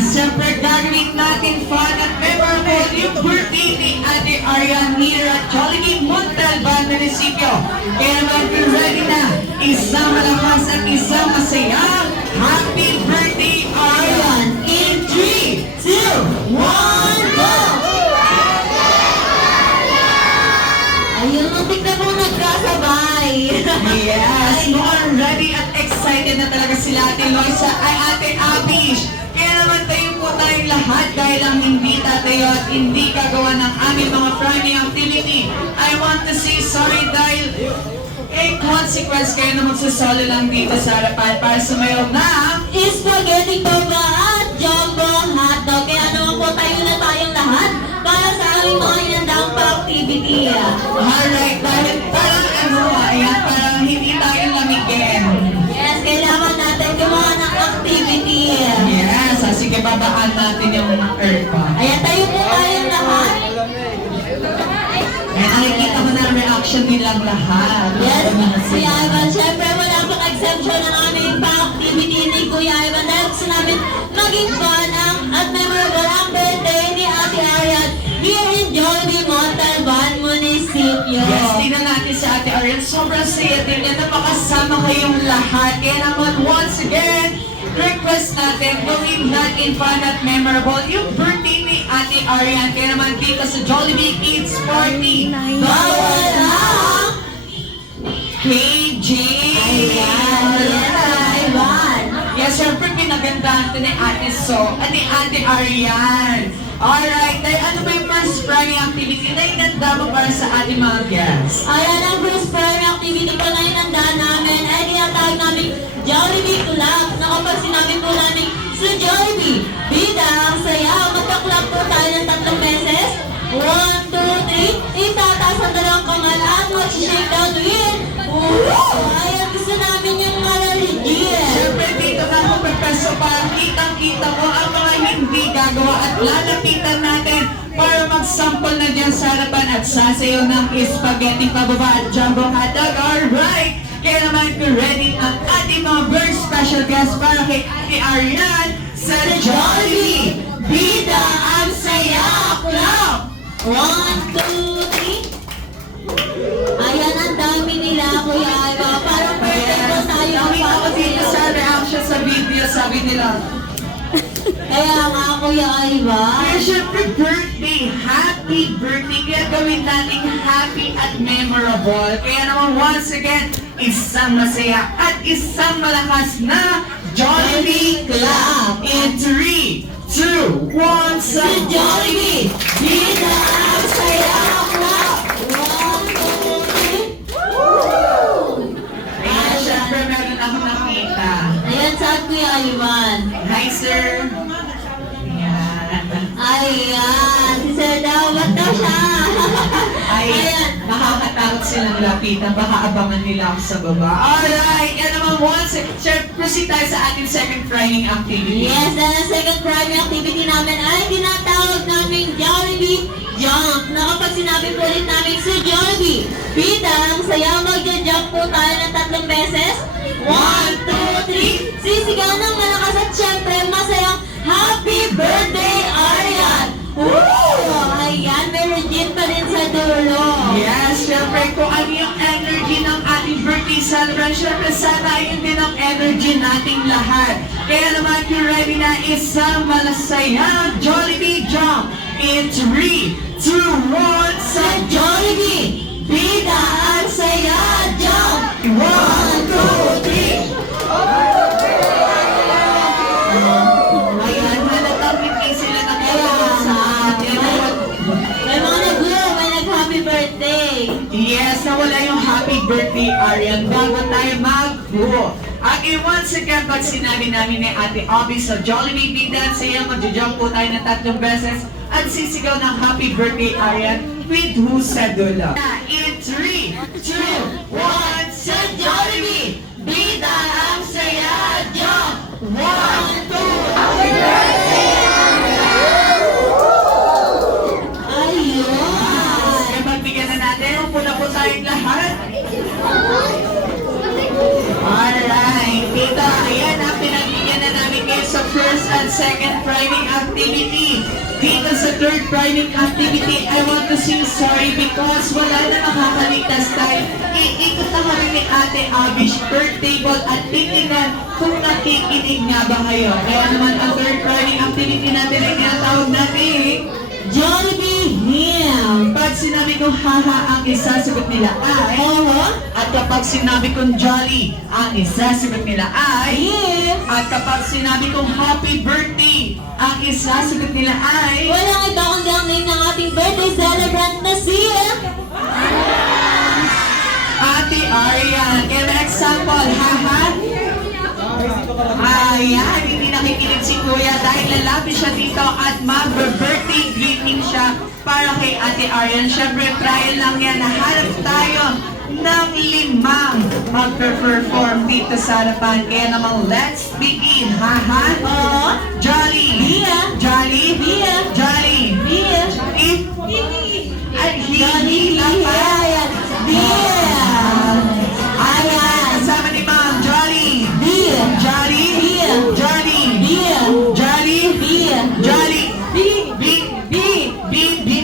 Yes, siyempre gagawin natin fun at memorable yung birthday ni Ate Arian Mira Jollibee Montalban Municipio. Kaya naman kung ready na, isang malakas at isang masaya. Happy birthday, Arian! In 3, 2, 1, go! Ayun, tignan mo nagkasabay. Yes, mukhang ready at excited na talaga sila Ate Loisa ay Ate Abish. Kaya naman tayo po tayong lahat dahil ang hindi tatayo at hindi kagawa ng aming mga primary activity. I want to say sorry dahil consequence kayo na magsasolo lang dito sa harapan para sumayaw na Spaghetti baba at jumbo hotdog. Kaya naman po tayo na tayong lahat para sa aming mga inandang pa-activity. alright dahil parang ayan, parang hindi tayo lamigin. Yes, kailangan natin gumawa ng activity. Yes, sige babaan natin yung earth pa. Ayan, tayo po tayong lahat. And nakikita mo na ang reaction nilang lahat. Yes, Kuya Ivan, syempre wala pang exemption ng aming pa-activity ni Kuya Ivan. Dahil gusto namin maging fun at memorable ang birthday ni Ate Arian here in Jollibee Montalban Municipio. Yes, tingnan natin si Ate Arian. Sobrang saya din niya na makasama kayong lahat. Kaya naman, once again, request natin, gawin natin fun at memorable yung birthday ni Ate Arian. Kaya naman dito sa Jollibee Kids Party, Bawal ang KJ! Ivan. Yes, syempre pinagandaan ito ni Ate So at ni Ate Arian. Alright, dahil ano ba yung first primary activity na inanda mo para sa ating mga guests? Ayan ang first primary activity ko na inandaan namin ay tinatawag namin Jollibee Club na kapag sinabi po namin sa Jollibee, bida ang saya, magka-club po tayo ng 3 beses. 1, 2, 3, itataas ang dalawang kamay at mag-shake down with ayan, gusto namin yung mga legit. Siyempre dito na ako pagpeso para kitang-kita mo ang mga hindi gagawa at lalapitan natin para mag-sample na dyan sa harapan at sasayaw ng spaghetti pababa at jumbo hotdog. Alright! Kaya naman kung ready ang ating mga very special guest para kay Ate Arian sa Jollibee Bida ang Saya Club! 1, 2, 3. Ayan, ang dami nila, Kuya Iva. Parang birthday ko tayo. Nakita ko dito sa reaction sa video, sabi nila, Kaya nga, Kuya Iva. kaya syempre birthday, happy birthday, kaya gawin natin happy at memorable. Kaya naman once again, isang masaya at isang malakas na Jollibee Club in 3, 2, 1, sa Jollibee! Bida ang Saya Club. 1, 2, 3. Kaya syempre meron akong nakita. Ayan, saan Kuya Ivan? Hi sir! Ayan. Ayan, si Sir daw. Ba't daw siya? Ay, Ayan. makakatakot silang lapitan. Baka abangan nila ako sa baba. Alright, yan naman once. Proceed tayo sa ating second priming activity. Yes, dahil ang second primary activity namin ay tinatawag namin Jollibee Jump. Na kapag sinabi po ulit namin sa Jollibee, bida ang saya, magja-jump po tayo ng 3 beses. 1, 2, 3. Sisigaw ng malakas at syempre masayang Happy Birthday, Arian! Woo! Ayan, may regit pa rin sa dulo. Yes, syempre kung ano yung energy ng ating birthday celebration, syempre sana yun din ang energy nating lahat. Kaya naman kung ready na isang malasaya Jollibee Jump in 3, 2, 1, sa Jollibee! Bida ang saya jump! 1, 2, 3! Ayan, halatang hindi sila nakagawa sa atin. May mga nag-blow, may nag-happy birthday. Yes, nawala yung happy birthday, Arian. Bago tayo mag-go. Okay, once again, pag sinabi namin ni Ate Obi sa Jollibee Bida, siya mag-jump po tayo ng 3 beses at sisigaw ng happy birthday, Arian, with who sa dulo. In 3, 2, 1, sa Jollibee! Bida ang saya, jump! 1, 2, 3! Ayun. Kaya magbigyan na natin, upo na po tayong lahat. Alright, dito, ayan, pinagbigyan na namin kayo sa first and second second priming activity. Dito sa third priming activity, I want to say sorry because wala na makakaligtas tayo. Iikot na kami ni Ate Abish per table at titignan kung nakikinig nga ba kayo. Kaya naman ang third priming activity natin ay tinatawag natin Jollibee Ham. pag sinabi kong haha, ang isasagot nila ay at kapag sinabi kong jolly, ang isasagot nila ay at kapag sinabi kong happy birthday, ang isasagot nila ay Walang iba kundi ang name ng ating birthday celebrant na si Ate Arian. Give an example, haha. Ayan, hindi nakikinig si Kuya dahil lalapit siya dito at mag-birthday greeting siya para kay Ate Arian. Siyempre, trial lang yan. Nahanap tayo ng 5 magpe-perform dito sa harapan. Kaya naman, let's begin. Haha. Jolly. Jolly. Jolly. Ay, hindi lang pa. Ayan, kasama ni Ma'am. Jolly. Jolly. Jolly. Jolly. Jolly. B.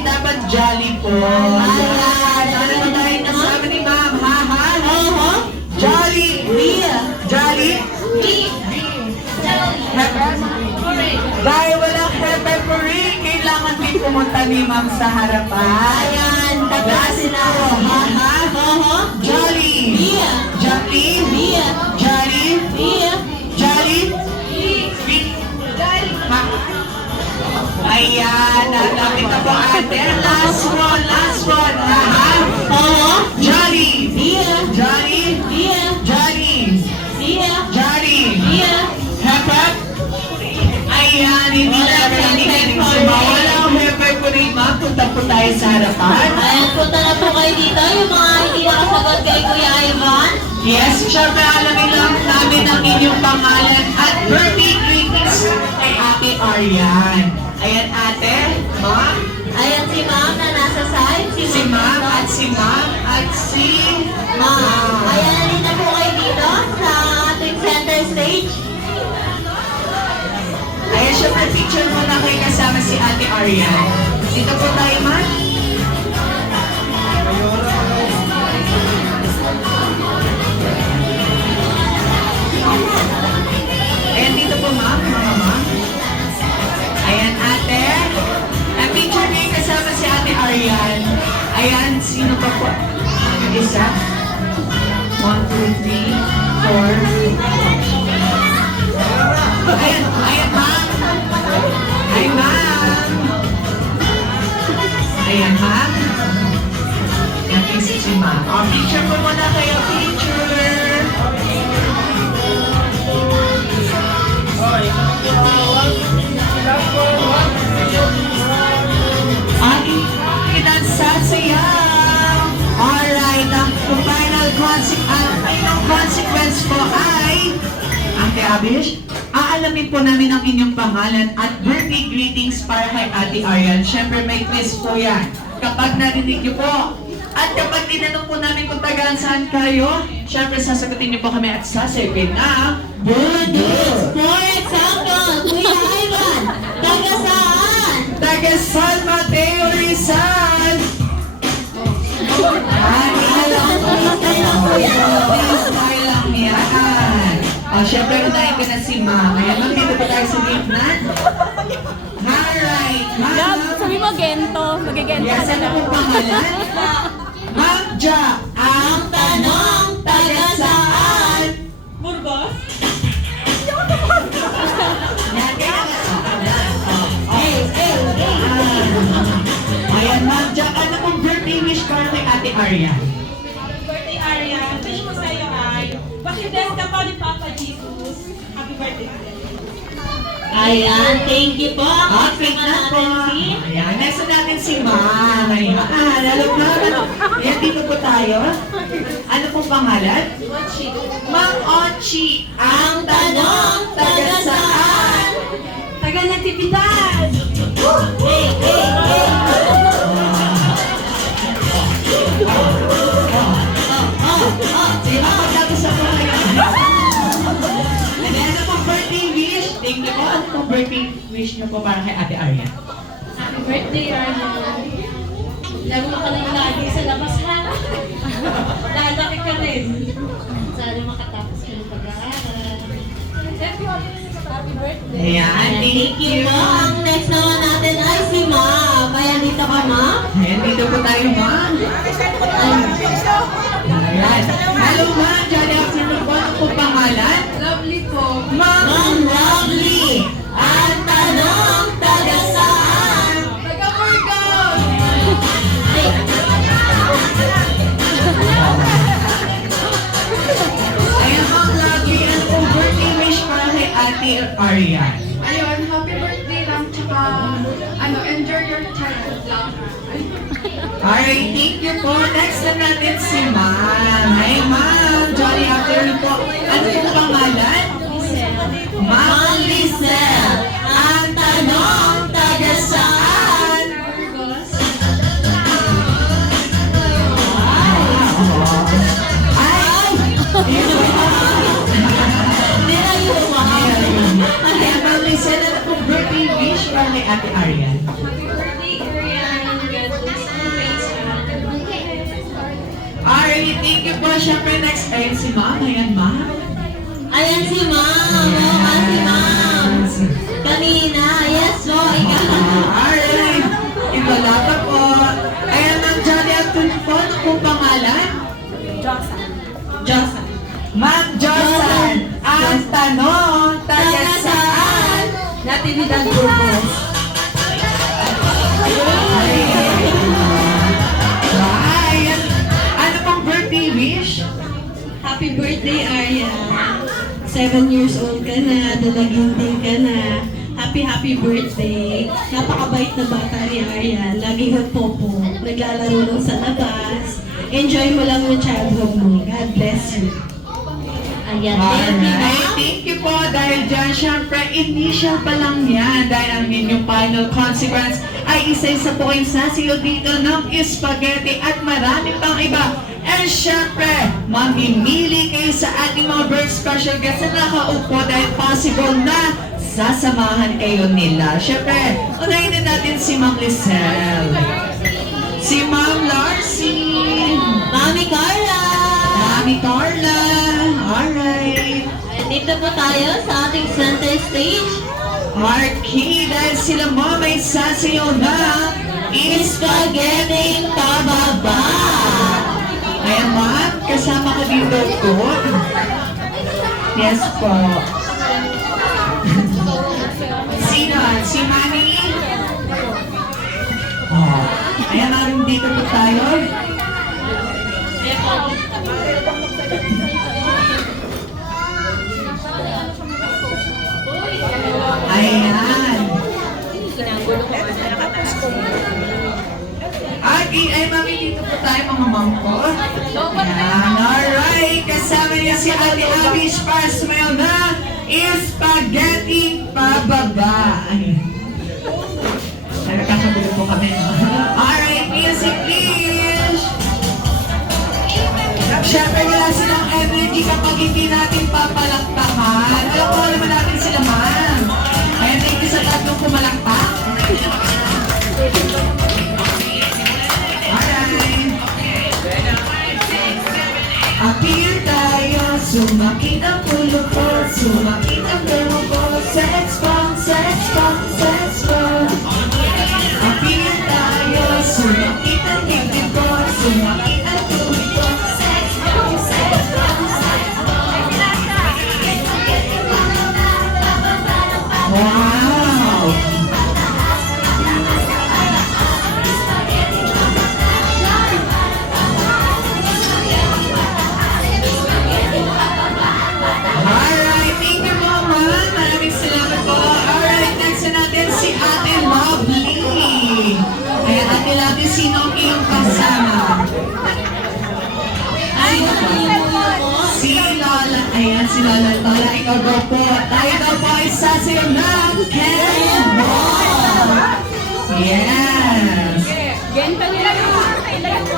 Dapat jolly po. Ayan. Ano na tayo kasama ni Ma'am? Haha. Jolly. Jolly. Dahil walang peppery, kailangan din pumunta ni Ma'am sa harapan. Ayan, tagasin na ako. Haha. Jolly. Jolly. Jolly. Jolly. Ayan, nalapit na po ate. Last one. Haha. Jolly. Jolly. Jolly. Jolly. Hepep. Ayan, hindi namin nakikinig si Ma. Walang hepep po rin, Ma. Punta po tayo sa harapan. Ayan, punta na po kayo dito. Yung mga hindi nakasagot kay Kuya Ivan. Yes, syempre alamin lang namin ang inyong pangalan at birthday greetings kay Ate Arian. Ayan ate, Ma, Ayan si Ma'am na nasa side. si Ma'am at si Ma'am at si Ma'am. Ayan, nandito po kayo dito sa ating center stage. Ayan, syempre picture muna kayo kasama si Ate Arian. Dito po tayo, Ma. Ayan, dito po, Ma'am. Mga Ma'am. Ayan, ate. Ang picture niyo yung kasama si Ate Arian. Ayan, sino pa po? Yung isa. 1, 2, 3, 4. Ayan, Ma'am. Ay, Ma'am. Ayan, Ma'am. Yan, si Ma'am. O, picture po muna kayo. Picture. Ating pinagsasayaw. Alright, ang final consequence po ay Ate Abish, aalamin po namin ang inyong pangalan at birthday greetings para kay Ate Arian. Siyempre may quiz po yan. Kapag narinig niyo po, at kapag tinanong po namin kung tagaan saan kayo, siyempre sasagutin niyo po kami at sasabihin na Good news! For example, Kuya Ivan, taga saan? taga San Mateo Rizal! Smile lang yan. O, syempre unahin ko na si Ma'am. Ayan, Ma'am, dito po tayo sa gitna. Alright, Love, Ma'am. sabi mo gento. Magigento Yes, ka ano na po lang. pangalan? Ma'am Ja, ang tanong, taga saan? Burgos? Yan, kaya nga. Ayan, Ma'am Ja, ano pong birthday wish para kay Ate Arian? Birthday Aria, wish ko sa'yo ay makibless ka pa ni Papa Jesus. Happy birthday. Ayan, thank you po. Okay na po. Ayan, next na natin si Ma'am. Ayan, alam na. Ayan, dito po tayo. Ano pong pangalan? Ma'am Ochi. Ang tanong, taga saan? Taga Natividad. Sige, mapagtapos sa mga. Ano pong birthday wish? Thank you po. Ano pong birthday wish niyo po para kay Ate Aryan? Happy birthday, Arya. Laro ka lang lagi sa labas, ha? Lalaki ka rin. Sana makatapos ka ng pag-aaral. Happy birthday. Ayan, thank you. Ang next naman natin ay si Ma. Kaya dito ka, Ma. Ayan, dito po tayo, ma'am. Ayan. Hello, ma'am. Jolly afternoon po. Ano po pangalan? Lovely po. Ma'am. Ma'am Lovely. Ang tanong, taga saan? Taga-Burgos! Ayan, ma'am Lovely. Ano pong birthday wish para kay Ate Aryan? Ayun, happy birthday lang, tsaka enjoy your childhood lang. Alright, thank you po. Next na natin si Ma'am. Hi, Ma'am. Jolly afternoon po. Ano pong pangalan? Ma'am Lizelle. Ang tanong, taga saan? Burgos. Ay! Nilayo, Ma. Kaya Ma'am Lizelle, ano pong birthday wish para kay Ate Aryan? Happy birthday, Arian. God bless you, face. Alright, thank you po. Siyempre, next ayun si Ma'am. Ayan, Ma'am. Ayan si Ma'am. Oo, si Ma'am. Kanina. Yes, po. Ikaw. Alright. Ibala pa po. Ayan, Ma'am Jolly afternoon po. Ano pong pangalan? Josa. Ma'am Josan, ang tanong, taga saan? Natividad Burgos. Right. Ano pong birthday wish? Happy birthday, Arya. 7 years old ka na, dalaginting ka na. Happy birthday. Napakabait na bata ni Arya. Laging nagpopo. Naglalaro lang sa labas. Enjoy mo lang yung childhood mo. God bless you. Ayan, thank you, Alright, Ma'am. thank you po. Dahil dyan, syempre, initial pa lang yan. Dahil ang inyong final consequence ay isa-isa po kayong sasiyo dito ng spaghetti at marami pang iba. And syempre, mamimili kayo sa ating mga birth special guests na nakaupo dahil possible na sasamahan kayo nila. Syempre, unahin din natin si Ma'am Lizelle. Si Ma'am Larcy. Mami Carla. Mami Carla. Alright. Ayan, dito po tayo sa ating center stage. Marquee, dahil sila mo may sasayaw na Spaghetti pababa. Ayan, ma'am, kasama ka dito po. Yes po. Sino? Si Manny? Oh. Ayan, ma'am, dito po tayo. Ayan. Ay, mami, dito po tayo mga mangko. Ayan, alright. Kasama niya si Ate Abby Sparsmail na spaghetti pababa. Ayan. Nagkakagulo po kami, no? Alright, music please. Siyempre wala silang energy kapag hindi natin papalakpakan. Alam mo naman natin sila, ma'am. Ayan, thank you sa tatlong pumalakpak. Alright. Appear tayo, sumakit ang ulo ko, sumakit ang demo ko, sex bomb, sex bomb, sex bomb. Appear tayo, sumakit ang dibdib ko, sumakit ang tubig ko, sex bomb, sex bomb, sex bomb. Wow! Alright, thank you po, ma'am. Maraming salamat po. Alright, next na natin si Ate Lovely. Ayan, Ate Lovely, sino ang iyong kasama? Ay, Si Lola. Ayan, si Lola. Lola, ikaw daw po. Tayo daw po ay sasayaw ng Cannonball. Yes. Gento nila yung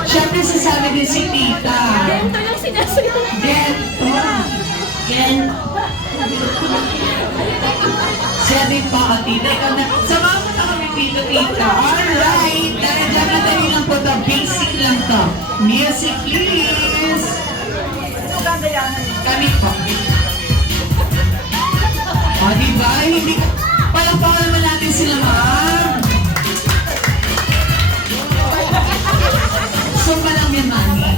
Siyempre, sasabi din si Tita. Gento yung sinasabi. Gento. Again. Siya din po, o tita. Ikaw na. Samahan mo na kami dito, tita. Alright. Dahil dyan na dali lang po to. Basic lang to. Music, please. Kami po. O, diba? Hindi ka... Palakpakan naman natin sila, ma'am. Sumpa lang yan, mami.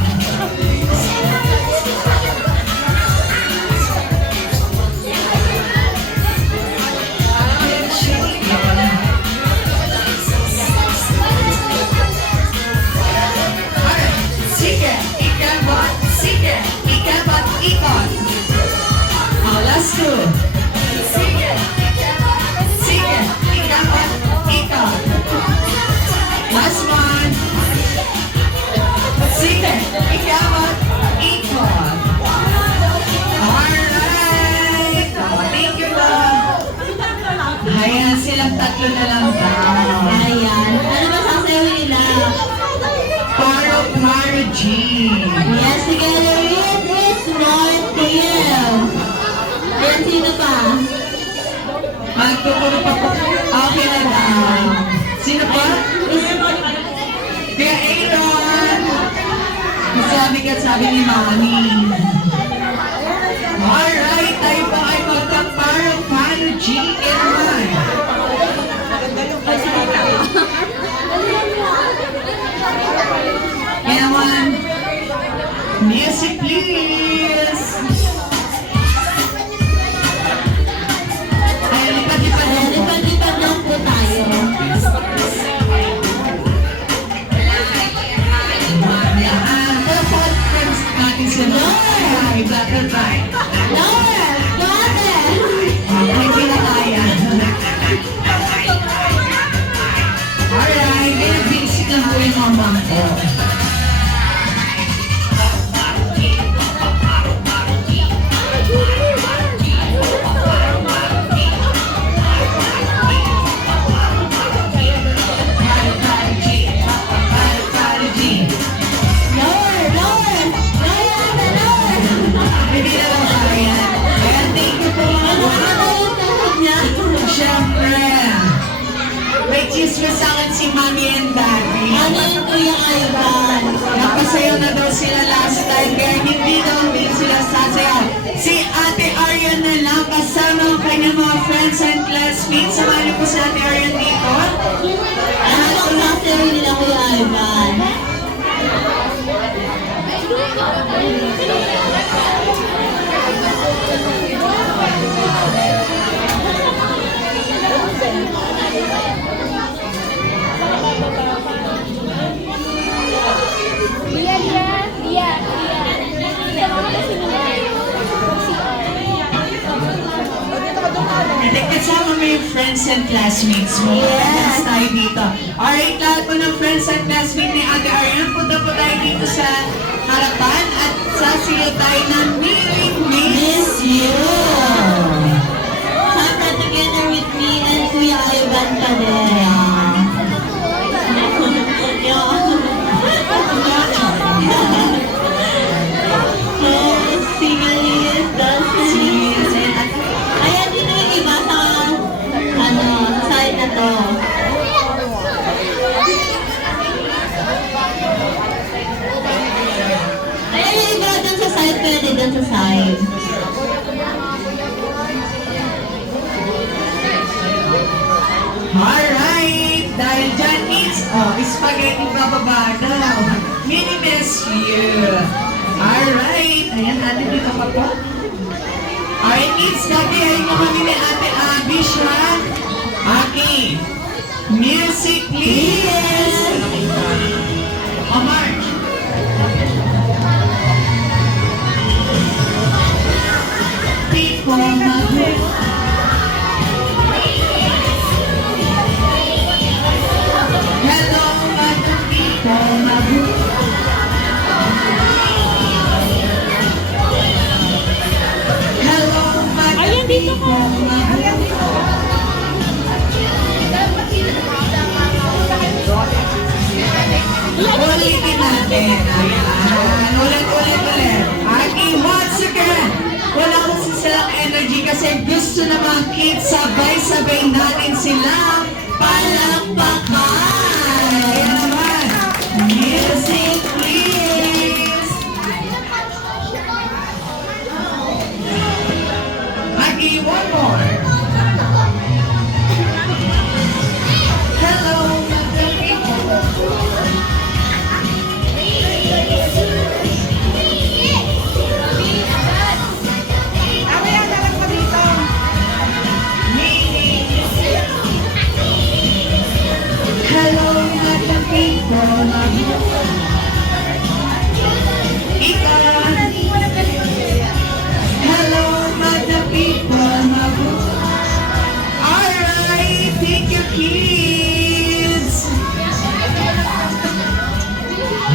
Sige, ikabat, sige, ikabat, ikot. Last two. Sige, ikabat, ikot. Last one. Sige, ikabat, ikot. Alright. Thank you, love. Ayan, silang tatlo na lang daw. Ayan. Ano ba sasayawin nila? Paro G. Yes, together it is 1 p.m. Ayan, sino pa? Magtuturo pa po. Okay na daw. Sino pa? Kaya Aaron. Sabi ni Mami. Alright, tayo po ay magkaparo G. Aaron. Ewan. Music please. Ay, lipat-lipat lang po. Lipat-lipat lang po tayo. Dapat friends natin sila. Ay, black and white. Lower! Got it! Hindi na kaya. Alright, kaya basic lang po yung mga mom ko. Lower! Lower! Lower! Lower! Hindi na lang kaya. Kaya thank you po mga Ano mom. ba yung tuhod niya? Siyempre, may chismis sa akin si Mami and Daddy. Ano yung Kuya Ivan? Napasayaw na daw sila last time, kaya hindi daw din sila sasayaw. Si Ate Arian na lang, kasama ang kanyang mga friends and classmates. Samahan niyo po si Ate Arian dito. Ano ang sasayawin nila Kuya Ivan? Hindi, kasama mo yung friends and classmates mo. Yes. Tayo dito. Alright, lahat po ng friends and classmates ni Ate Arian, punta po tayo dito sa harapan at sasigaw tayo ng Meaning Miss You. Santa together with me and Kuya Ivan Padilla. Singalis, dances, ayan dito yung iba sa sa side na to. Ayan yung iba dun sa side, pwede dun sa side. Alright, dahil dyan it's, spaghetti bababa daw. Mini miss you. Alright, ayan, ate dito pa po. Alright, it's gagayahin mo kami ni Ate Abby siya. Okay. Music please. March. People mag- Hello, mga people mag- Hello, mga people mag- Ulitin natin. Ayan. Ulit. Okay, once again. Wala kasi silang energy kasi gusto na makita kids, sabay-sabay natin sila palakpakan! Ayan naman. Music, please! Maggie, one more. Hello, mga people. Hello, mga people. Ika. Hello, mga people. Alright, thank you, kids.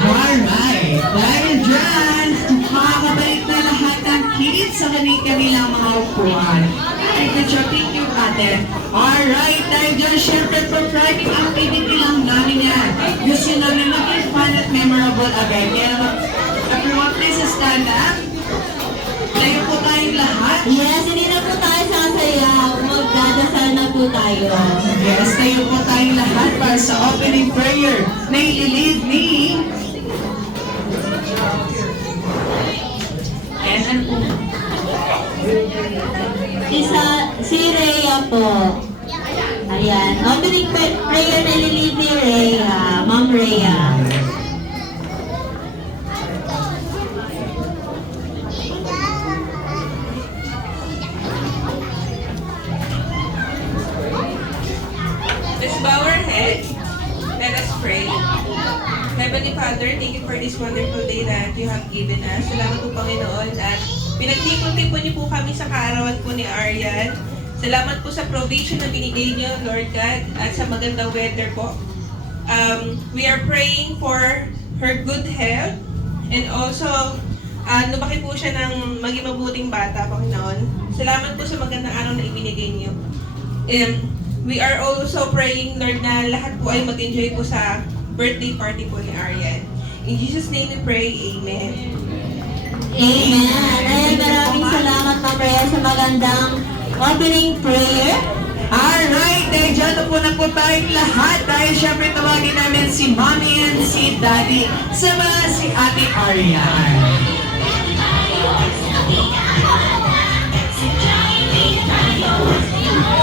Alright, dahil dyan, makakabalik na lahat ng kids sa kanilang mga upuan. Thank you, ate. Alright, dahil dyan, syempre, for Friday activity lang namin yan. Gusto namin maging fun at memorable agad. Kaya everyone, please stand up. Tayo po tayong lahat. Yes, hindi na po tayo sasayaw. Magdadasal na po tayo. Yes, tayo po tayong lahat para sa opening prayer na i-lead ni... Yes, ano po? Si Rhea po. Ayan. Opening prayer na ililid ni Rhea. Ma'am Rhea. Let's bow our heads. Let us pray. Heavenly Father, thank you for this wonderful day that you have given us. Salamat po, Panginoon, at pinagtipon-tipon niyo po kami sa kaarawan po ni Arian. Salamat po sa provision na binigay niyo, Lord God, at sa magandang weather po. We are praying for her good health and also lumaki po siya ng maging mabuting bata, Panginoon. Salamat po sa magandang araw na ibinigay niyo. We are also praying, Lord, na lahat po ay mag-enjoy po sa birthday party po ni Arian. In Jesus' name we pray, Amen. Amen. Ayan, maraming salamat Ma'am Rhea sa magandang opening prayer. Alright, dahil dyan na po tayong lahat. Dahil syempre tawagin namin si Mommy and si Daddy. Sama si Ate Arian.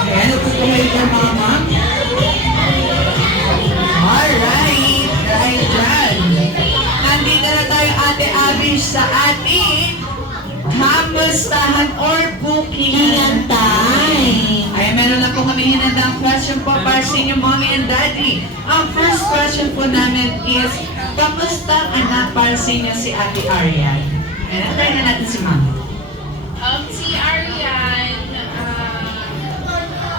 Ayan, nagpupuloy ka, Mama. Alright, dahil dyan. Nandito na tayo, Ate Abish, sa ating kamustahan or booking Time. Ay, meron na po kami hinandang question po para sa inyo, Mommy and Daddy. Ang first question po namin is, kamusta ang anak para sa inyo si Ate Arian? Ayan, antayin na natin si Mama. Si Arian,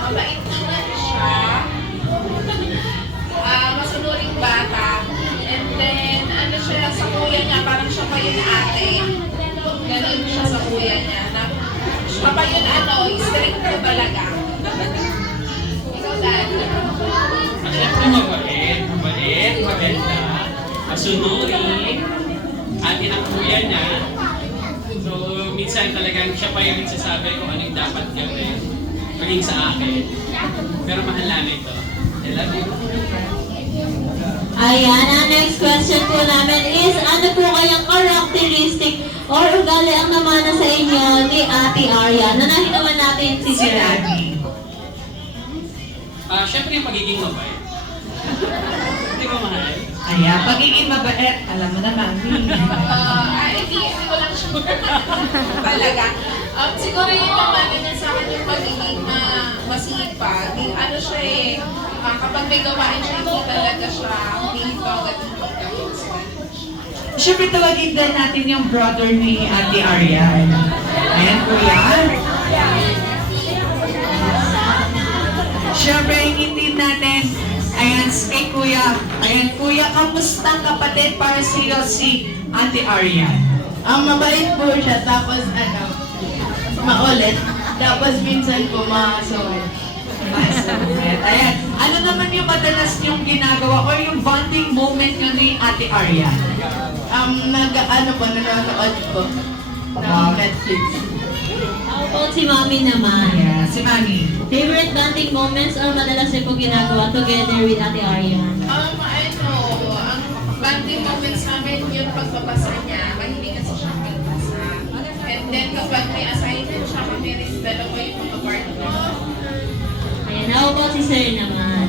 mabait naman siya. Masunuring bata. And then, ano siya sa kuya niya, parang siya pa yun ate. Ganun siya sa kuya niya. Siya pa yun strict ko talaga. Ikaw, Dad. Siyempre mabait, maganda, masunurin, atin ang kuya niya. So, minsan talagang siya pa yung nagsasabi kung ano yung dapat gawin, maging sa akin. Pero mahal namin ito. I love you. Ayan, ang next question po namin is, ano po kayang characteristic or ugali ang namana sa inyo ni Ate Arian? Nanahin naman natin si Si Sir. Daddy. Siyempre yung pagiging mabait. Hindi ba mahal? Ayan, pagiging mabait, alam mo na, Mami. Hindi ko lang siya talaga. Siguro yung naman niya sa akin yung pagiging masipag. Ano siya kapag may gawain siya, hindi talaga siya humihintog at humihintog. Siyempre, tawagin din natin yung brother ni Ate Arian. Ayan, Kuya. Siyempre, hindi natin, ayan, kay Kuya. Ayan, Kuya, kamusta ang kapatid para sa iyo si Ate Arian? Ang mabait po siya, tapos maulit. Tapos minsan po makasulit. Ayan, ano naman yung madalas yung ginagawa or yung bonding moment nyo ni Ate Arian? Nanonood po ng Netflix. How about si Mami naman? Yeah, si Mami. Favorite bonding moments or madalas niyo po ginagawa together with Ate Arian? Ang banding moments namin yung pagbabasa niya. Mahilig kasi siya magbasa. And then kapag may assignment siya, kami rin dalawa yung mga partner. Ayan, how about si Sir naman?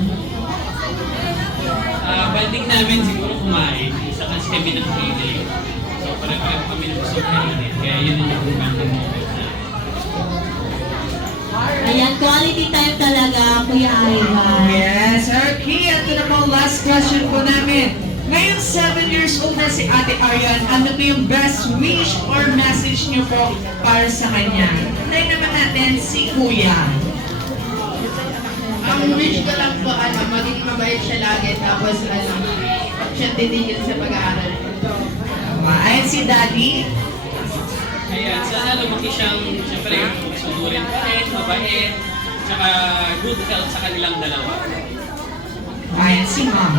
Banding namin siguro kumain. Isa kasi kami ng feeling. So parang kami ng gusto kainin. Kaya yun yung naging banding moment na. Ayan, quality time talaga, Kuya Ivan. Yes, okay. Ito na po ang last question po namin. Ngayong 7 years old na si Ate Arian, ano po yung best wish or message niyo po para sa kanya? Tayo naman natin si Kuya. Ang wish ko lang po, maging mabait siya lagi, tapos siya din yun sa pag-aaral. Ayan si Daddy. Ayan, sana lumaki siyang, siyempre, sunurin pa rin, mabait, tsaka good health sa kanilang dalawa. Ayan si Mom.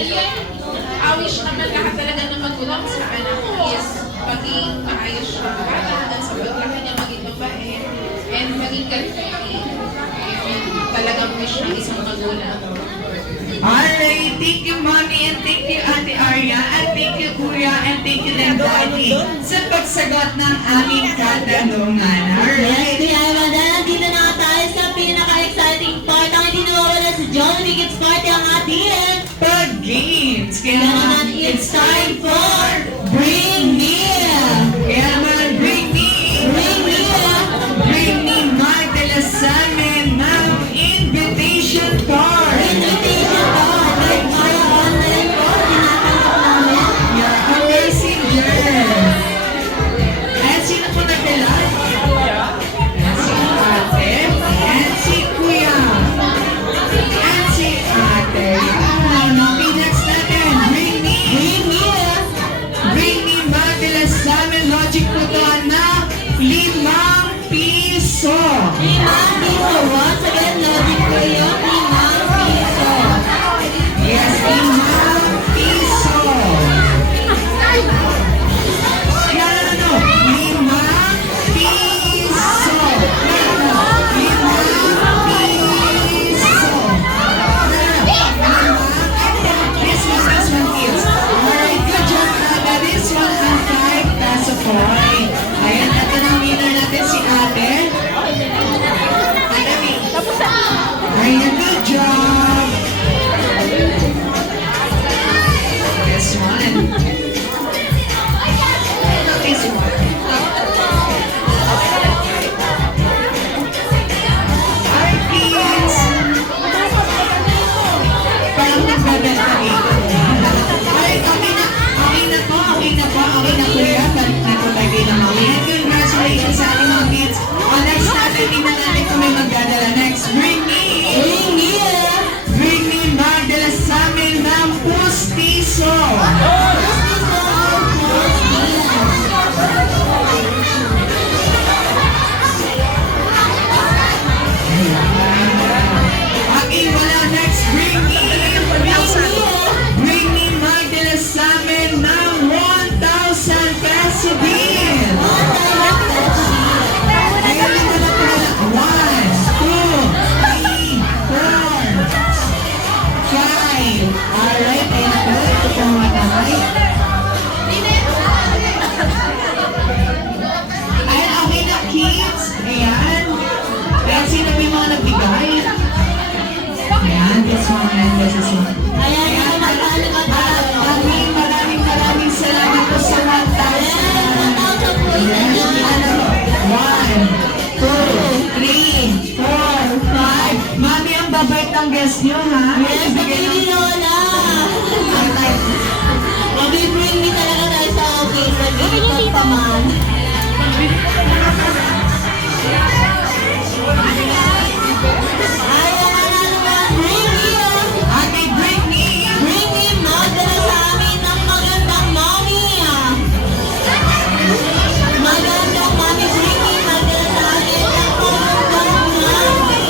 Yan, wish naman lahat talaga ng magulang sa anak is maging maayos siya hanggang sa paglaki niya maging mabait and maging carefree. Yun talagang wish ng isang magulang. Alright, thank you Mommy and thank you Ate Arya and thank you Kuya and thank you din Daddy sa pagsagot ng aming katanungan. Yes, Alright. Kuya Ivan, dahil nandito na nga tayo sa pinaka-exciting part. Ang hindi nawawala sa Jollibee Kids Party ang ating Pag-games. Kaya naman, it's time for Bring Me! Kaya naman, bring me! Bring Me! Bring me Magdala sa amin ng invitation card! Invitation card! Like via online po, tinatanggap namin. You're amazing girl! At sino po nagdala? At si Ate, and si Kuya, and si Ate. Yan. Okay, next natin. Bring me! Bring Me! Bring me Magdala sa amin. Logic po to na 5 piso. 5 piso. Once again, logic ko yun. 5 piso. Yes, 5 piso. Yan, ano? 5 piso. Yan, ano? 5 piso. This one, kids. Alright, good job, Ate. This one, ang 5 peso coin. Ayan, ito na ang winner natin si Ate. Ayan, good job. This one. This one. Hi, kids. Parang nagbabenta dito. Ay, okay na. Okay na po. Okay na po. Okay na po yan. Balik na po tayo na mami. And congratulations sa ating mga kids. O, next natin, tingnan natin kung may magdadala next. Bring me! Bring Me! Bring me Magdala sa amin ng pustiso! Okay, wala next. Bring me! Bring me Magdala sa amin ng 1,000 peso bill! Ayun, ito na po na. 1, 2, 3, 4, 5. Alright, ayun po. Ito po mga kamay. Ayan, okay na kids. Ayan. Ayan, sino po yung mga nagbigay? Ayan, this one, this is one. Ayan, ako magkano ka tayo. Maraming salamat po sa 1,000. Yes, Yes, ano? 1, 2, 3, 4, 5. Mami, ang babait ng guest nyo, ha? Yes, Bigay ng- Baby Lola! Atay. Mag-bring me talaga tayo sa office. Mag-bring pa man. Ayan, ano naman, bring me! Ate, bring me! Bring me, magdala sa amin ng magandang mami! Magandang mami, bring me, magdala sa amin ng magandang mami!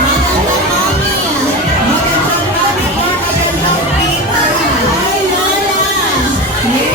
Magandang mami! Magandang mami or magandang tita? Ay, Lola! Yes,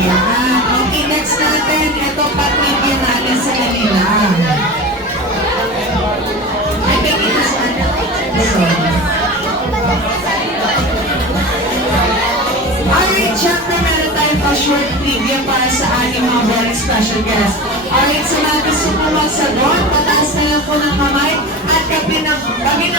Ayan. Okay, next natin. Ito, patribyan natin sa kanila. Ay, thank you sa Alright, syempre meron tayong pa-short trivia para sa ating mga very special guests. Alright, sa mga gusto po magsagot, pataas na lang po ng kamay at kami na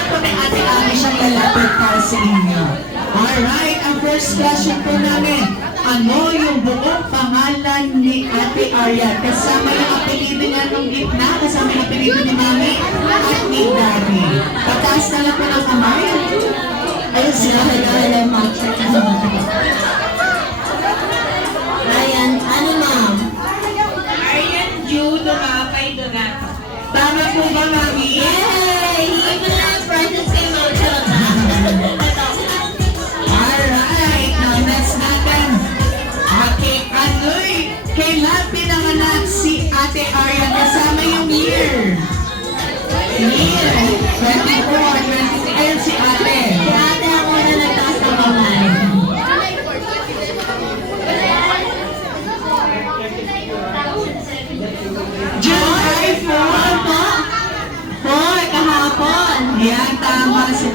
po ni Ate Ami siyang lalapit para sa inyo. Alright, ang first question po namin, ano yung buong pangalan ni Ate Arya? Kasama yung apelido niya nung gitna, kasama yung apelido ni Mami at ni Daddy. Pataas na lang po ng kamay. Ayun sila, nag-aalam mag-check. Ayan, ano ma'am? Aryan Ju, Dumapay, Donato. Tama po ba, Mami? Yay! Higit ko na ang prizes kay Ma'am Charot. Alright, now next natin. Okay, ano'y kailan pinanganak si Ate Arya kasama yung year? Year, 24, 23, ayun si Ate. Si ate ako na nagtaas ng kamay. July 4. Opo! Hoy, kahapon! Yan, tama si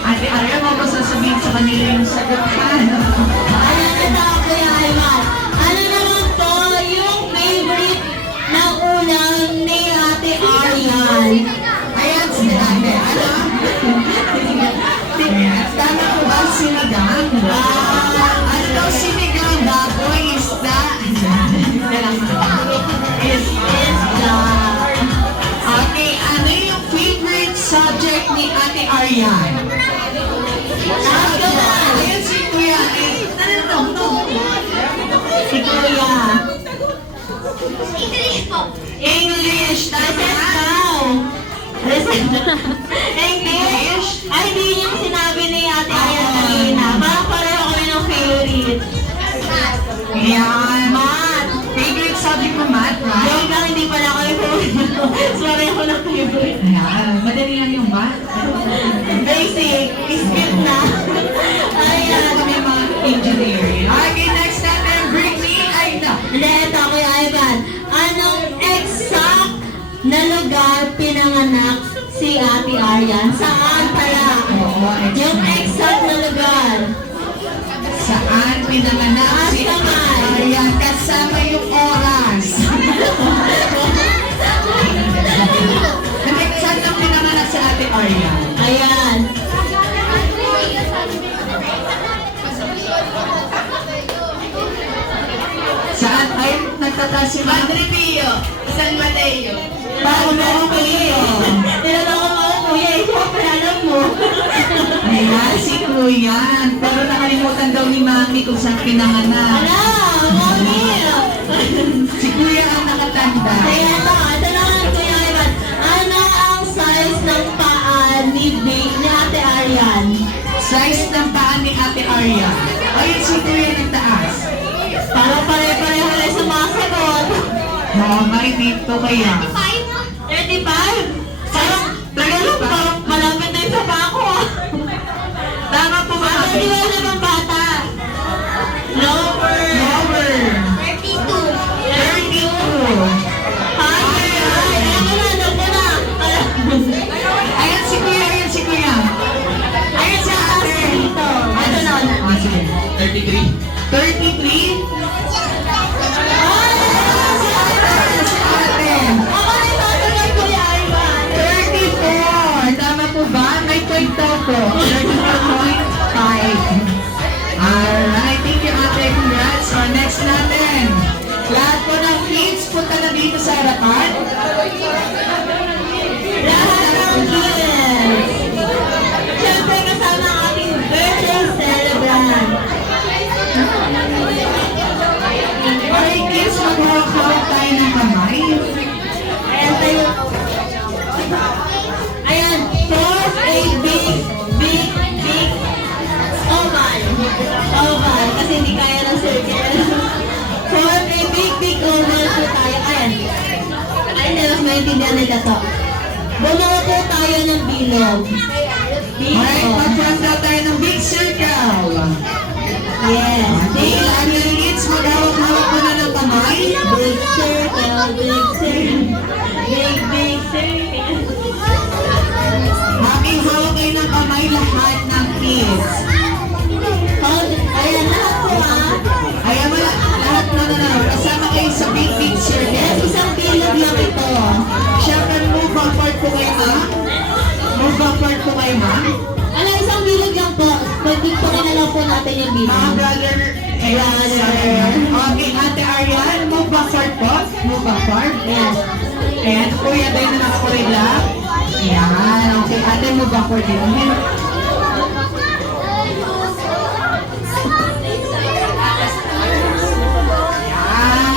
Ate Arya. Mo ba sasabihin sa kanila yung sagot ka? Ayan, ito ako yung Ivan. Ano naman po yung favorite na ulam ni Ate Aryan? Ayan si Ate. Ano? Tama po ba sinigang? Ano daw sinigang? Baboy, isda? Isda. Okay, ano yung favorite subject ni Ate Aryan? Ayan si Kuya. Ano to? Si Kuya. English. English? Ay, di yung sinabi ni Ate Aryan kanina. Parang pareho kami ng favorite. Yan. Math. Favorite subject mo, math, right? Yung lang hindi pala ako yung favorite. Sorry ako ng favorite. Ayan. Madali lang yung math. Basic. Skip na. Ayan. Ayan. Kami mga engineering. Okay, next natin. Bring me. Ay, na. Hindi, ito Kuya Ivan. Anong exact na lugar pinanganak si Ate Aryan? Saan pala? Oo, Yung exact na lugar. Saan pinanganak si Ate Aryan? Kasama yung oras. Saan ang pinanganak si Ate Aryan? Ayan. Saan? Ay, nagtataas si Madre Pio. San Mateo. Bago mo ako kayo. Tinanong ko mga kuya, ikaw alam mo. Ayan, si Kuya. Pero nakalimutan daw ni Mami kung saan pinanganak. Alam, mami. Si Kuya ang nakatanda. Kaya ito naman Kuya Ivan. Ano ang size ng paa ni Ate Aryan? Size ng paa ni Ate Arya. Ayun si Kuya ng taas. Parang pare-pareho na sumasagot. May dito kaya. 35? Parang malapit na yung sa pako ah. Tama po ba? Ano di ba naman bata? Lower. Lower. 32. 32. Ay, ano na. Ayan si Kuya, ayan si Kuya. Ayan si Ate. Dito. Ito na. Ah, sige. 33. 33? Ako na yung sasagot Kuya Ivan. 34! Tama po ba? May point daw po. 34.5. Alright, thank you Ate. Congrats. So next natin. Lahat po ng kids, punta na dito sa harapan. Lahat ng kids. Siyempre kasama ang ating birthday celebrant. Okay, kids, mag-hawak tayo ng kamay. Ayan tayo. Ayan. Form a big oval. Oval. Kasi hindi kaya ng circle. Form a big oval po tayo. Ayan. Ay, hindi mas maintindihan nila to. Bumuo po tayo ng bilog. Alright, mag-front na tayo ng big circle. Yes. Okay, lahat ng kids, mag-hawak kayo, ma'am? Ano, isang bilog lang po. Pagpicture na lang po natin yung Mga bilog. brother, okay, Ate Arian, move backward po. Move backward. Ayan. Ayan, Kuya Day na nakakulit lang. Ayan, okay. Ate, move backward din. Ayan.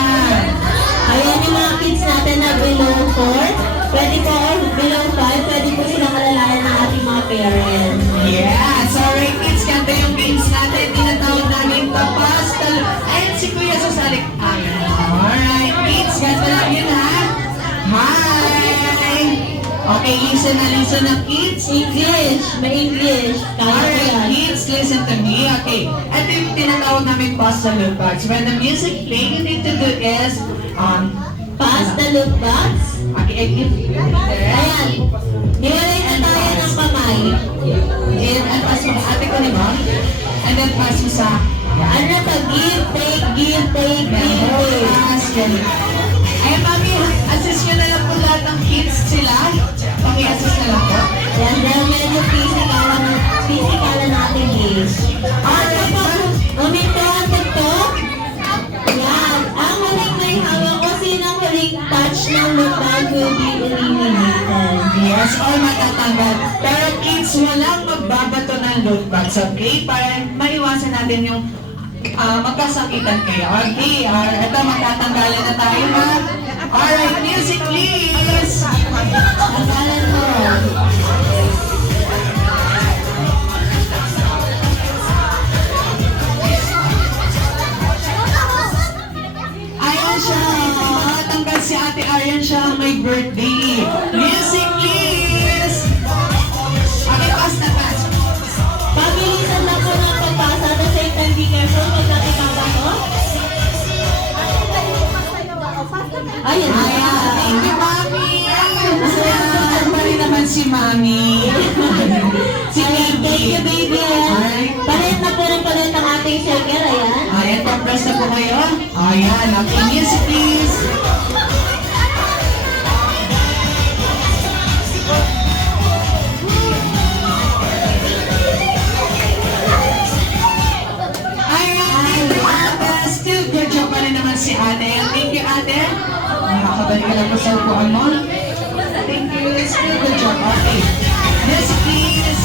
Ayan yung mga kids natin na below 4. Pwede po, or below 5. Pwede po silang alalayan ng ating mga parents. Yes, alright kids, kanta yung games natin. Tinatawag namin tapas, talo. Ayan si Kuya sasalik. Ayan. Alright kids, kanta lang yun ha. Hi! Okay, listen na kids. English. May English. Kaya ko Alright yan. kids, listen to me. Okay, ito yung tinatawag namin pass the loop box. When the music play, you need to do is, Pass the loop box. okay, I give you Ayan. Hiwalay na tayo ng kamay. and pass mo, ate ko ni ma'am. And then pass mo sa, Ano pa? Give, take, give, take, give, take. pass, ganun. Ayan, mami, assist nyo na lang po lahat ng kids sila. Paki-assist na lang po. Yan, dahil medyo physical natin game. Alright, ma'am. Umintuan to. Yan. Ang huling may hawak ko, sinang huling touch ng loop bag will be eliminated. Yes, all matatanggal. Pero kids, walang magbabato ng loot bags, okay? Para maiwasan natin yung magkasakitan kayo. Okay, ito magtatanggalin na tayo, ha? Alright, music please! Tanggalan mo. Ayan siya, matatanggal si Ate Arian siya ang may birthday. Music please! Okay, pass na pass. Pabilisan lang po ng pagpasa at the same time be careful pag nakikaba ko. Ayun. Ayan, thank you, Mami! Ayan, pa rin naman si Mami. Si Ayan, thank you, baby. Alright. Palit na po ng palit ang ating shaker. Ayan. Ayan, compress na po kayo. Ayan, okay, music please. Ayan, ate, still good job pa rin naman si ate. Thank you, ate. Nakakabalik ka lang po sa upuan mo. Thank you, still good job. Okay, music please.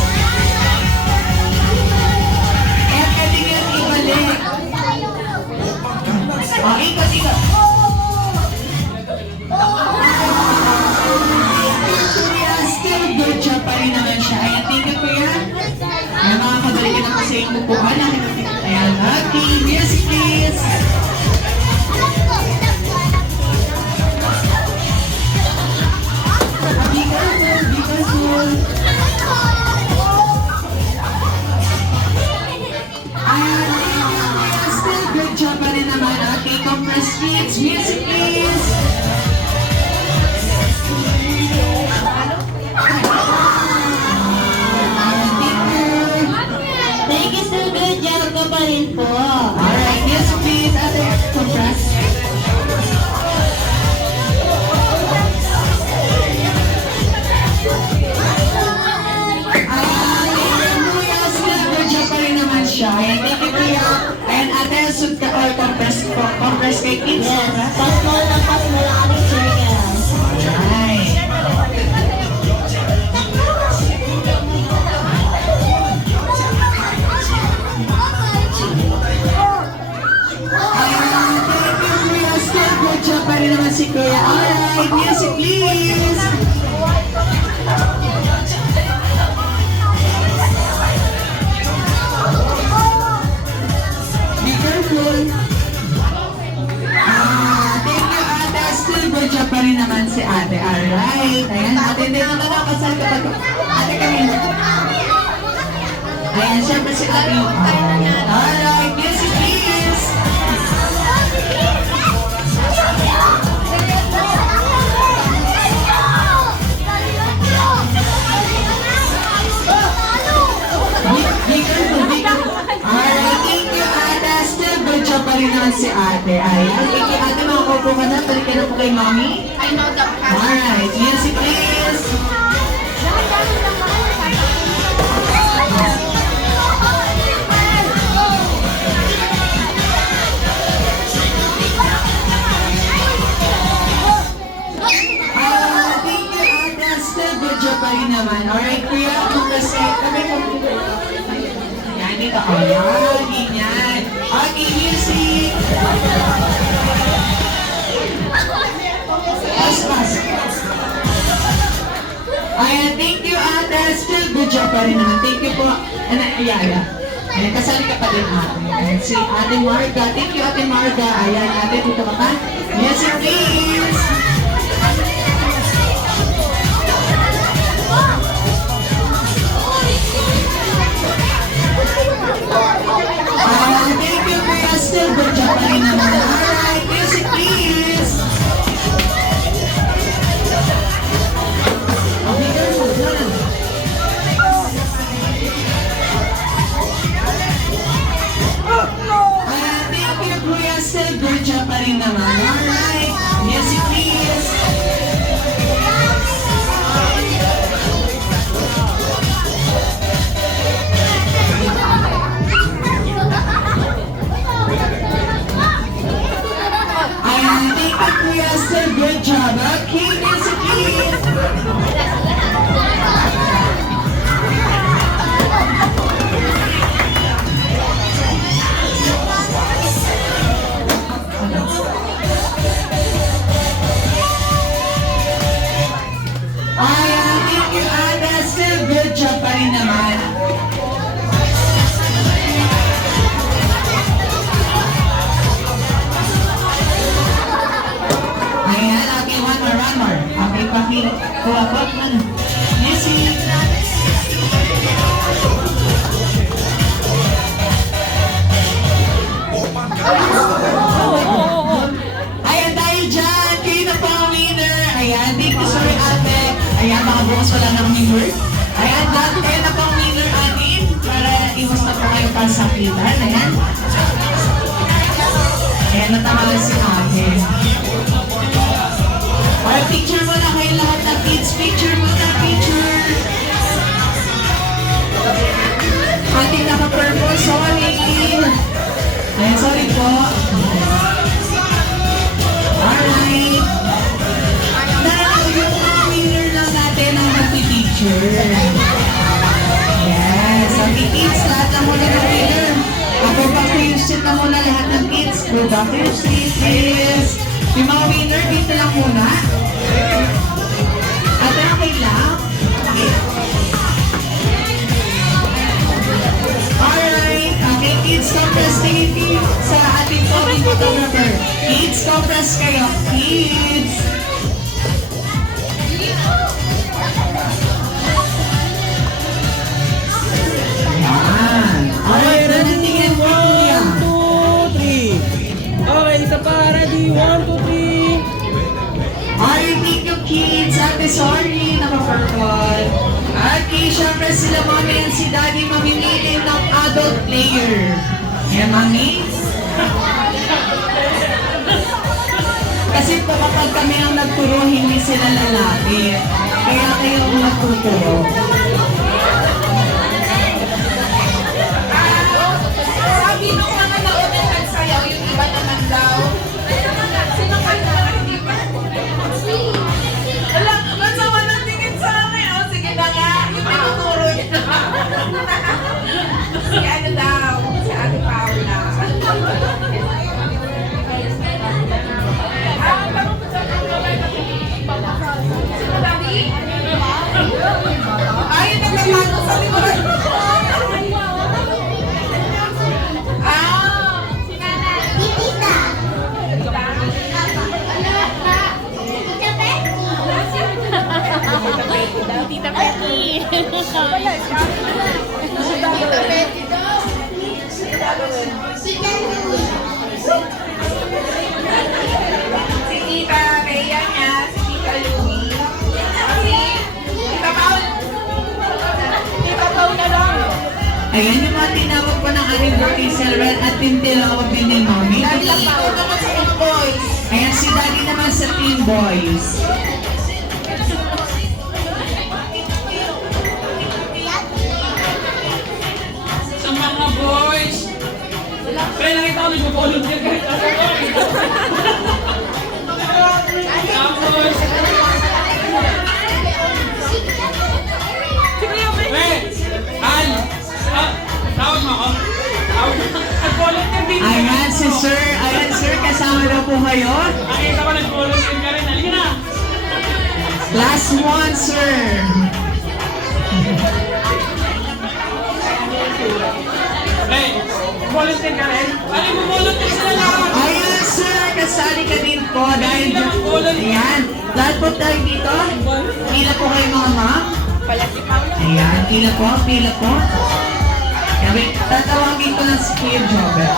Kaya pwede nga ibalik. Oh, ikot, ikot. Kuya, still good job pa rin naman siya. Ayan, thank you, kuya. Ayan, makakabalik na po sa iyong upuan. Ayan, okay, music please. Be careful, be careful. Ayan, thank you, kuya. Still good job pa rin naman. Okay, compress kids, music please. Thank you, still good job ka pa rin po. Alright, yes please, ate, compress. Ayan, kuya, still good job pa rin naman siya. Ayan, thank you kuya. Ayan, ate, sud ka or compress kay kids. Yes, pass mo lang ating shaker. Alright. Ayan, thank you kuya, still good job pa rin naman si kuya. Alright, music please. Be careful. Thank you, ate. Still good job pa rin naman si ate. Alright. Ayan, ate, hindi naman nakasal kapag... Ate, kanina. Ayan, syempre si ate yung... Alright, music please. Be careful, be careful. Alright, thank you, ate. Still good job pa rin naman si ate. Ayan, thank you, ate. Makakaupo ka na. Balik ka na po kay mami. Alright, music please. Pas. Ayan, thank you, ate. Still good job pa rin naman. Thank you po. Ayan. Ayan, kasali ka pa din, ate. Ayan, si Ate Marga. Thank you, Ate Marga. Ayan, ate, dito ka pa. Yes, sir, please. Thank you, kuya. Still good job pa rin naman. Alright, music, please. Okay, go. Thank you, kuya. Still good job pa rin naman. Alright, music, please. Thank you, kuya. Still good job. Okay, music, please. Thank you, Ada. Still good job pa rin naman. Ayan, okay, one more. Okay, kuha po. Music. Ayan, dahil dyan, kayo na po ang winner. Ayan, thank you, sorry, ate. Ayan, mga bukas wala na kami word. Ayan, dahil kayo na po ang winner atin para iwas na po kayo para sa pitan. Ayan. Ayan, natamalan si ate. Alright, picture mo na kayo lahat ng kids. Picture mo na, picture. Ating naka-purple, sorry. Ayan, sorry po. Alright. Now, yung mga winner lang natin ang magpipicture. Yes. Okay, kids, lahat na muna ng winner. Go back to your seat na muna lahat ng kids. Go back to your seat, please. Yung mga winner, dito lang muna. At okay lang. Alright. Okay, kids, compress tingin sa ating photographer. Kids, compress kayo. Kids. Ayan. Alright, nanatingin po niya. 1, 2, 3. Okay, isa pa. Ready? 1, 2, 3. Alright, thank you, kids. Ate, sorry, naka-purple. Okay, syempre sila mami and si daddy mamimili ng adult player. Yan, mami? Kasi po kapag kami ang nagturo, hindi sila lalaki. Kaya kayo ang nagtuturo. Sabi nung mga naunang nagsayaw, yung iba naman daw. Sino kayo naman hindi pa? Wala, ba't naman ang tingin sa amin? O, sige na nga, yung tinuturo niya. Si ano daw, si Ate Paula. Sino Daddy? Ay, nagkakano sa likuran. Si Nana. Tita. Tita Becky. Si Tita Rhea niya, si Tita Louie. Si Tita Paul. Tita Paul na lang. Ayan yung mga tinawag ko ng aming birthday celebrant at tintil ang kapatid ni mami. Daddy, ikaw naman sa Team Boys. Ayan si daddy naman sa Team Boys. Sa mga boys. Pre, nakita ko nag-volunteer kahit ako. Tapos, pre, Al, tawag mo ako. Nag-volunteer Ayan si Sir. Ayan Sir, kasama daw po kayo. Nakita ko nag-volunteer ka rin. Halika na. Last one, Sir. Hey, volunteer ka rin? Ano mo volunteer sila lahat? Ayan Sir, kasali ka din po. Dahil ayan. Lahat po tayo dito. Pila po kayo mga ma'am. Ayan, pila po, pila po. Kaya tatawagin ko lang si Kuya Jobber.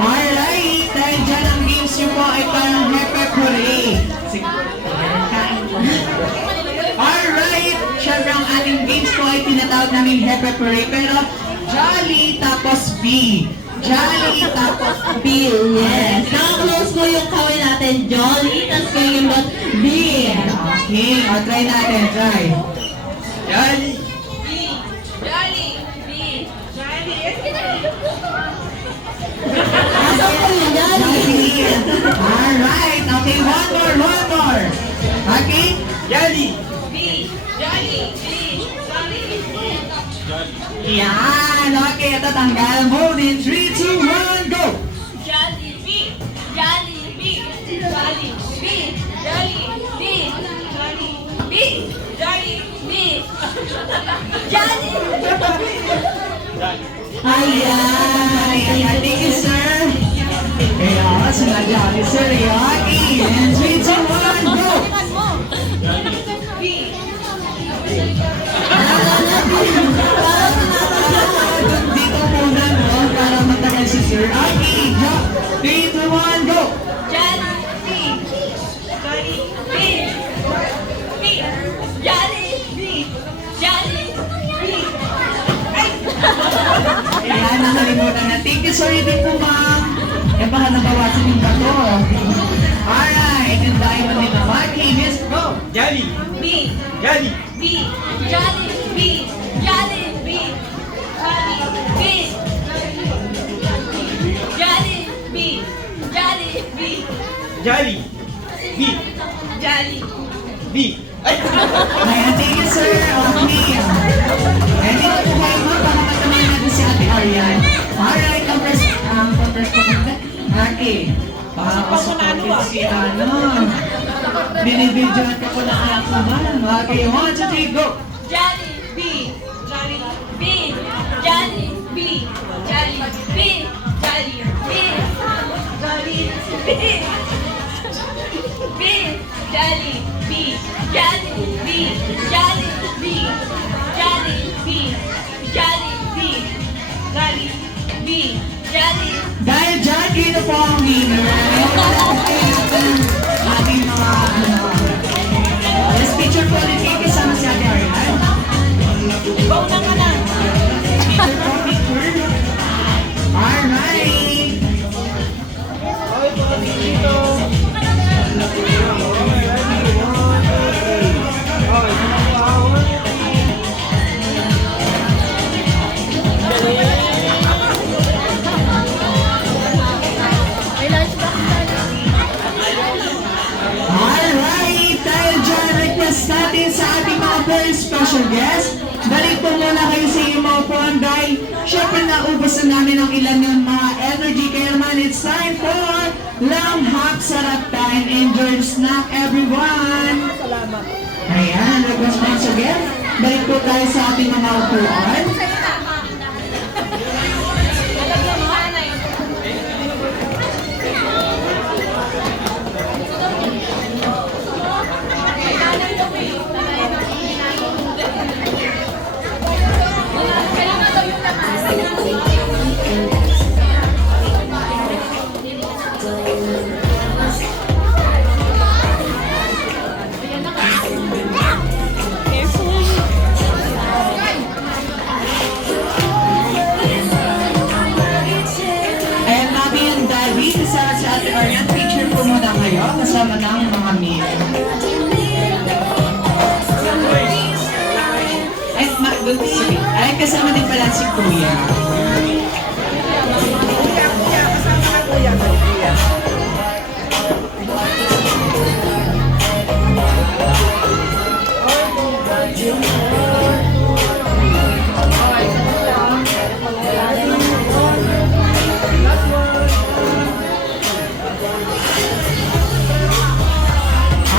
Alright, dahil dyan ang games nyo po ay parang Hepe Puri. Alright, syempre ang ating games po ay tinatawag namin Hepe Puri, pero Jolly tapos B. Jolly tapos B. Yes. Naka-close po yung kawin natin, Jolly, tapos kayo yung bot, B. Okay, o try natin, try. Jolly. Asan po yung Jolly? Alright, okay, one more. Okay? Jolly. Yan, okay, ito tanggal. Move in 3, 2, 1, go! Jollibee! Jollibee! Jollibee! Jollibee! Jollibee! Jollibee! Ayan, ayan, thank you, sir. Ayan, sinadya ni Sir Yaki. And 3, 2, 1, go! Dito muna, no? Para matagal si Sir Yaki. 3, 2, 1, go! Jollibee! Jollibee! Jollibee! Jollibee! Ayan, nakalimutan na. Thank you, sorry din po, ma'am. Eh, baka nabawasan yung bato. Alright, and dahil mo din naman. Okay, let's go! Jolly! B! Jolly! B! Jollibee! Jollibee! Jollibee! Jollibee! Jollibee! Jolly! B! Jolly! B! Ayan, thank you, sir. Okay. And dito po kayo, ma'am, baka matamay natin si Ate Arian. Alright, compress po kami. Okay. Para masuportin si binibidyoan ka po na anak mo, ma'am. Okay, 1, 2, 3, go! Jollibee! Jollibee! Jollibee! Jollibee! Jollibee! Jollibee! Jollibee! Jollibee! Jollibee! Jollibee! Jollibee! Jollibee! Jollibee! Dahil dyan, dito po ang winner. Ating mga, let's picture po ulit kayo kasama si Ate Arian. Bauna ka na! Picture. Alright. Alright, dahil dyan, request natin sa ating mga very special guest. Balik po muna kayo sa inyong mga upuan dahil syempre naubos na namin ang ilan ng mga energy. Kaya naman, it's time for Langhap Sarap Time. Enjoy the snack, everyone! Ayan, request once again. Balik po tayo sa ating mga upuan. kasama ng mga meal. Ay, kasama din pala si Kuya.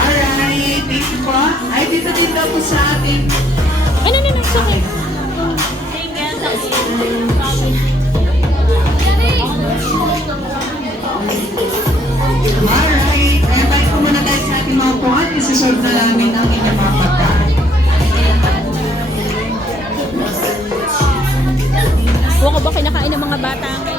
Alright, thank you po. Ay, dito po sa ating Alright, invite po muna tayo sa ating mga puan. Isusolve na namin ang inyong mga pagkain. Huwag ko ba kinakain ng mga bata?